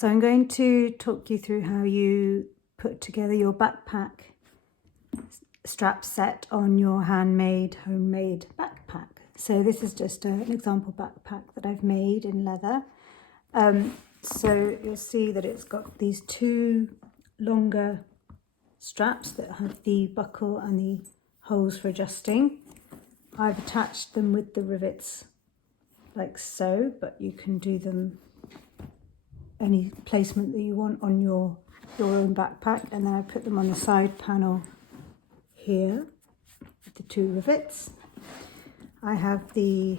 So I'm going to talk you through how you put together your backpack strap set on your handmade, homemade backpack. So this is just an example backpack that I've made in leather. So you'll see that it's got these two longer straps that have the buckle and the holes for adjusting. I've attached them with the rivets like so, but you can do them any placement that you want on your own backpack. And then I put them on the side panel here with the two rivets. I have the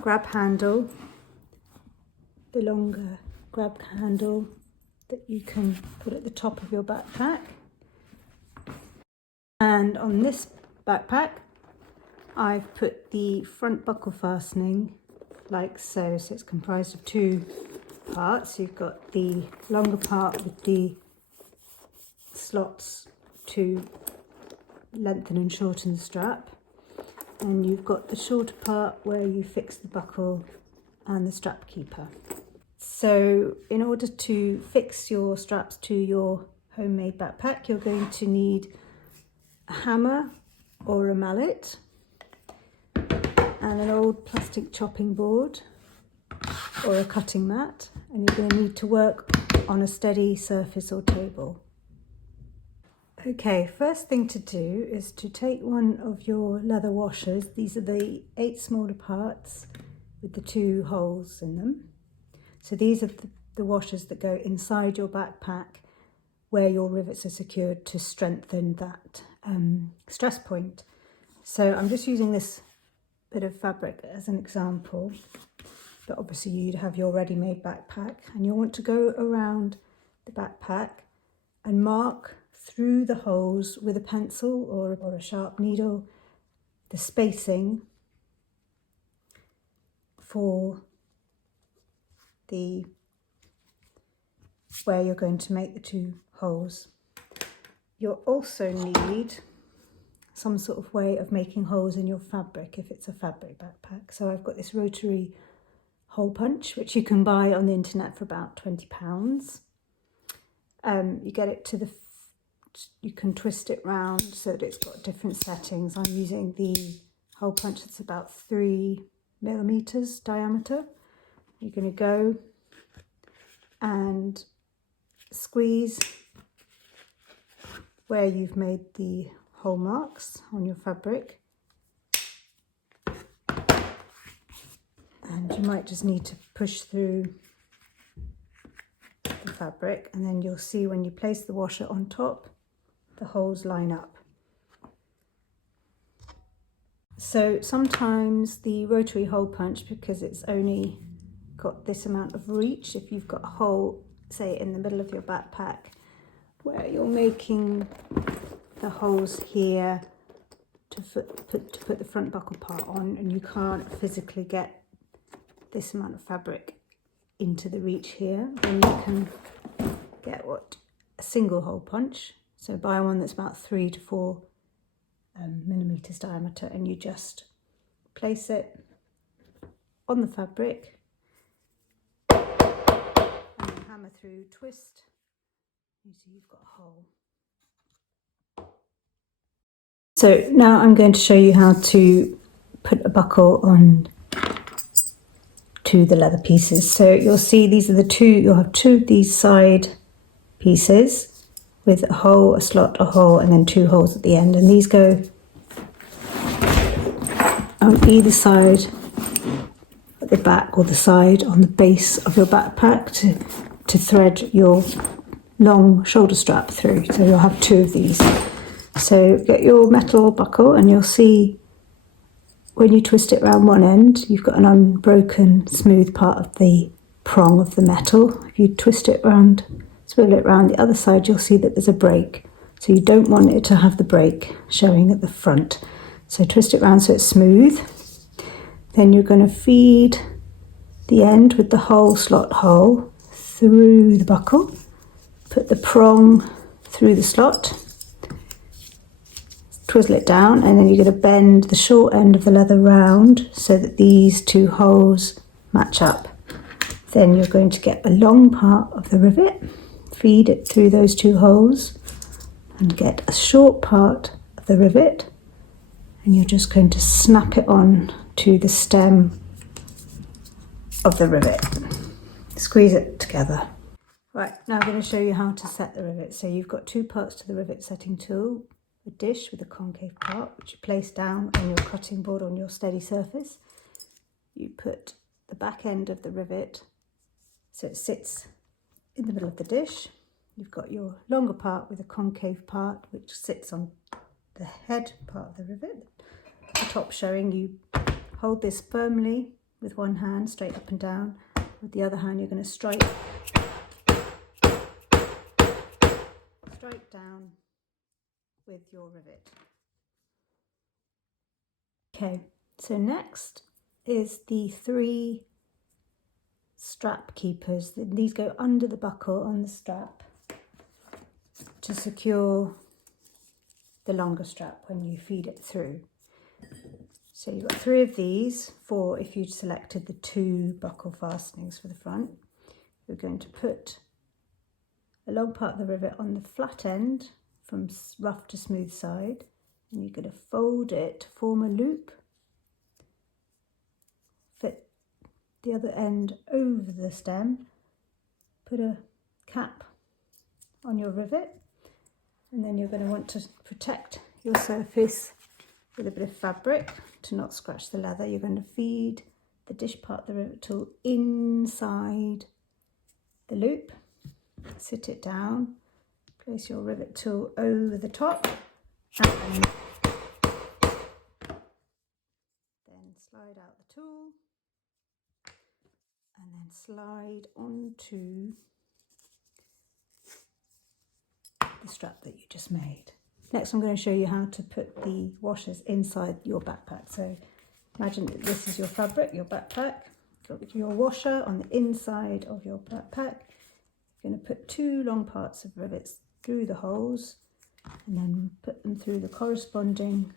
grab handle, the longer grab handle that you can put at the top of your backpack. And on this backpack, I've put the front buckle fastening like so. So it's comprised of two parts. You've got the longer part with the slots to lengthen and shorten the strap. And you've got the shorter part where you fix the buckle and the strap keeper. So in order to fix your straps to your homemade backpack, you're going to need a hammer or a mallet and an old plastic chopping board or a cutting mat, and you're going to need to work on a steady surface or table. Okay, first thing to do is to take one of your leather washers. These are the 8 smaller parts with the 2 holes in them. So these are the washers that go inside your backpack where your rivets are secured to strengthen that stress point. So I'm just using this bit of fabric as an example, but obviously you'd have your ready-made backpack, and you'll want to go around the backpack and mark through the holes with a pencil or a sharp needle the spacing for where you're going to make the 2 holes. You'll also need some sort of way of making holes in your fabric if it's a fabric backpack. So I've got this rotary hole punch, which you can buy on the internet for about £20. You get it to you can twist it round so that it's got different settings. I'm using the hole punch that's about 3mm diameter. You're going to go and squeeze where you've made the hole marks on your fabric, and you might just need to push through the fabric, and then you'll see when you place the washer on top, the holes line up. So sometimes the rotary hole punch, because it's only got this amount of reach, if you've got a hole, say in the middle of your backpack, where you're making the holes here to put the front buckle part on, and you can't physically get this amount of fabric into the reach here, then you can get a single hole punch. So buy one that's about 3 to 4 millimeters diameter, and you just place it on the fabric and then hammer through, twist, you see you've got a hole. So now I'm going to show you how to put a buckle on to the leather pieces. So you'll see these are you'll have 2 of these side pieces with a hole, a slot, a hole, and then 2 holes at the end. And these go on either side at the back or the side on the base of your backpack to thread your long shoulder strap through. So you'll have 2 of these. So get your metal buckle, and you'll see when you twist it around one end, you've got an unbroken, smooth part of the prong of the metal. If you twist it around, swivel it around the other side, you'll see that there's a break. So you don't want it to have the break showing at the front. So twist it around so it's smooth. Then you're going to feed the end with the hole, slot hole through the buckle. Put the prong through the slot. Twizzle it down, and then you're going to bend the short end of the leather round so that these 2 holes match up Then you're going to get a long part of the rivet, feed it through those two holes, and get a short part of the rivet, and you're just going to snap it on to the stem of the rivet. Squeeze it together. Right, now I'm going to show you how to set the rivet. So you've got two parts to the rivet setting tool, a dish with a concave part, which you place down on your cutting board on your steady surface. You put the back end of the rivet so it sits in the middle of the dish. You've got your longer part with a concave part which sits on the head part of the rivet. The top showing, you hold this firmly with one hand straight up and down. With the other hand you're going to strike down with your rivet. Okay, so next is the 3 strap keepers. These go under the buckle on the strap to secure the longer strap when you feed it through. So you've got 3 of these, 4 if you'd selected the 2 buckle fastenings for the front. We're going to put a long part of the rivet on the flat end from rough to smooth side, and you're going to fold it to form a loop, fit the other end over the stem, put a cap on your rivet, and then you're going to want to protect your surface with a bit of fabric to not scratch the leather. You're going to feed the dish part of the rivet tool inside the loop, sit it down, place your rivet tool over the top, and then slide out the tool and then slide onto the strap that you just made. Next I'm going to show you how to put the washers inside your backpack. So imagine that this is your fabric, your backpack. Got your washer on the inside of your backpack. You're going to put 2 long parts of rivets through the holes and then put them through the corresponding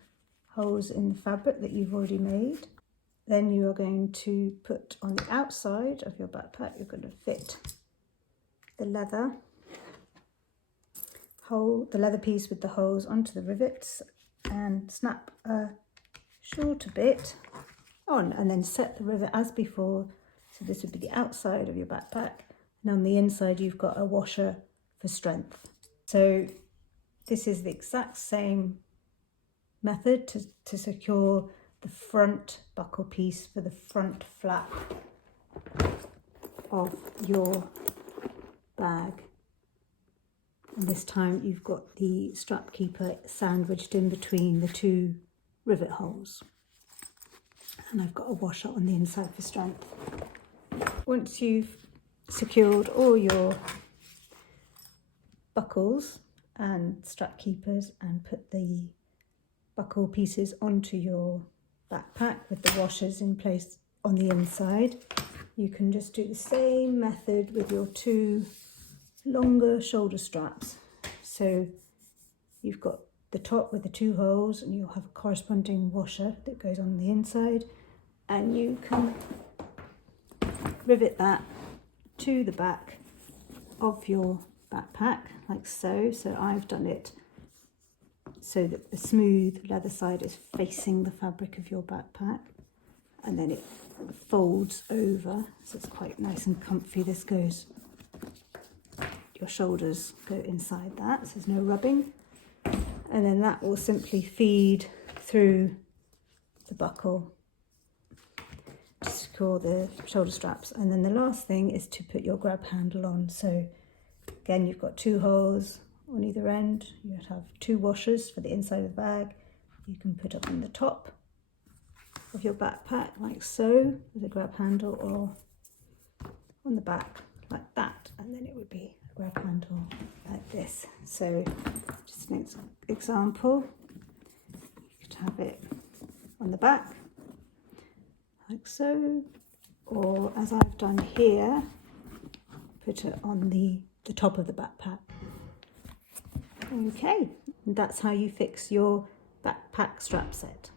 holes in the fabric that you've already made. Then you are going to put on the outside of your backpack, you're going to fit the leather piece with the holes onto the rivets and snap a shorter bit on, and then set the rivet as before. So this would be the outside of your backpack, and on the inside you've got a washer for strength. So this is the exact same method to secure the front buckle piece for the front flap of your bag. And this time you've got the strap keeper sandwiched in between the 2 rivet holes. And I've got a washer on the inside for strength. Once you've secured all your buckles and strap keepers and put the buckle pieces onto your backpack with the washers in place on the inside, you can just do the same method with your 2 longer shoulder straps. So you've got the top with the 2 holes and you'll have a corresponding washer that goes on the inside, and you can rivet that to the back of your backpack like so. So I've done it so that the smooth leather side is facing the fabric of your backpack, and then it folds over, so it's quite nice and comfy. This goes, your shoulders go inside that, so there's no rubbing, and then that will simply feed through the buckle to secure the shoulder straps. And then the last thing is to put your grab handle on. So again, you've got 2 holes on either end. You would have 2 washers for the inside of the bag. You can put it on the top of your backpack like so with a grab handle, or on the back like that, and then it would be a grab handle like this. So just an example, you could have it on the back like so, or as I've done here, put it on the top of the backpack. Okay, and that's how you fix your backpack strap set.